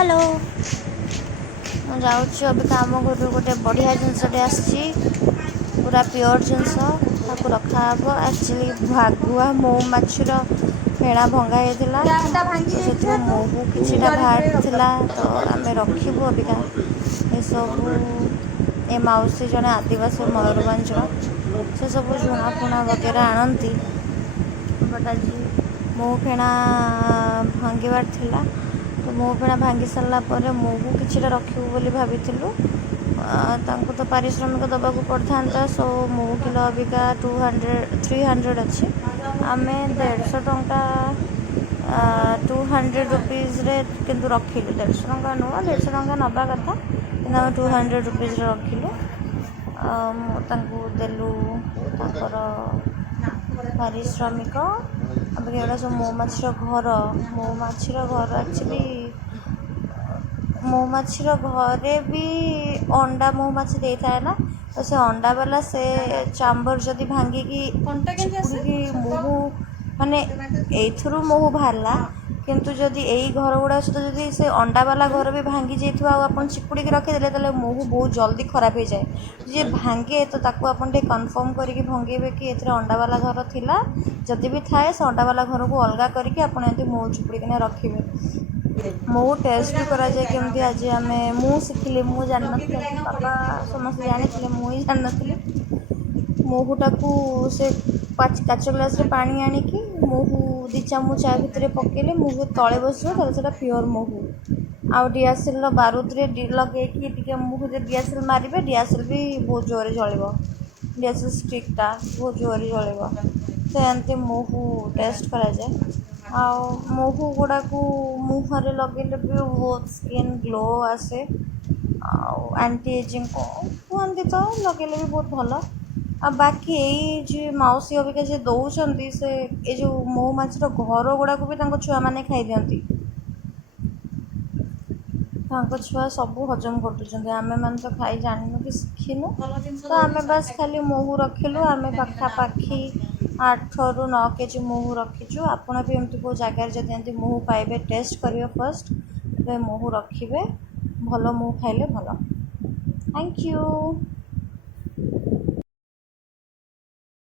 Hello मुझे अबिका आम घर गोटे बढ़िया जिनसटे आसी पूरा प्योर जिनस रखा एक्चुअली भागुआ मो मछर फेणा भंगा होता महू कि बाहर तो आम रखू अबिका ये सब ए मौसी जड़े आदिवासी मयूरभंज से सब झुणा फुणा वगैरह आणती बट आज महू फेणा भांगार थिला तो महू फेणा भांगी सारापर महू कि रखू बोली भाभी तो पारिश्रमिक दबा पड़ता सो महू किलो अबिका 300 अच्छी आम 150 टंका 200 रुपीज़ किंतु रखिलु 150 टंका नुह 150 टंका नवा कथा कि आम 200 रुपीज़ रखिलु देलु पारिश्रमिक अब एगुड़ा सब मौमाछीर घर एक्चुअली मौमाछीर घरे भी अंडा मौमाछी दे था ना तो से अंडा वाला से चांबर जदि भांगिकी महू माने एथुरु महू बाहरला किंतु जदि यही घर गुड़ा सहित जदि से अंडा वाला घर भी भांगी जाइए आप चिपुड़ी रखीदे तो महू बहुत जल्दी खराब हो जाए जी भांगे तो ताकू आपन टे कन्फर्म करके भंगेबे कि एथरे अंडा वाला घर थिला जदि भी थाए से अंडा वाला घर को अलग करके आपन एमती महू चिपुड़ी रखिए महू टेस्ट भी करा जाए केमती आज आम मु शिखिली मु जान पापा समस्त जानी मुझे जान नी महूटा को से काच ग्लास रे पानी आनिकी महू 2 चामच चा भितर पकेले महू तले बस से प्योर महू आउ डीआसीएल बारूद रे लगे महू डीआसीएल मारे डीआसीएल भी बहुत जोर जल्द डीआसीएल स्टिकटा बहुत जोर जल्द तो एमती महू टेस्ट करा जाए महू गुड़ा को मुहर लगे भी बहुत स्किन ग्लो आसे एंटी एजिंग कहते तो लगे भी बहुत भल बाकी यही मौसी अबिका जे दौरान से ये जो मौमाछीर घर गुड़ा भी छुआ मैंने खाई दिखती छुआ सब हजम कर आम मैंने तो खाई जानू कि शिखिनु तो आम बस खाली महू रखिलु आम पाखापाखि 8 ରୁ 9 केजी महू रखीचु आपण भी एमती को जगार जब एमती महू पाइबे टेस्ट करेंगे फर्स्ट महू रखिए भल महू खाइले भल थैंक यू।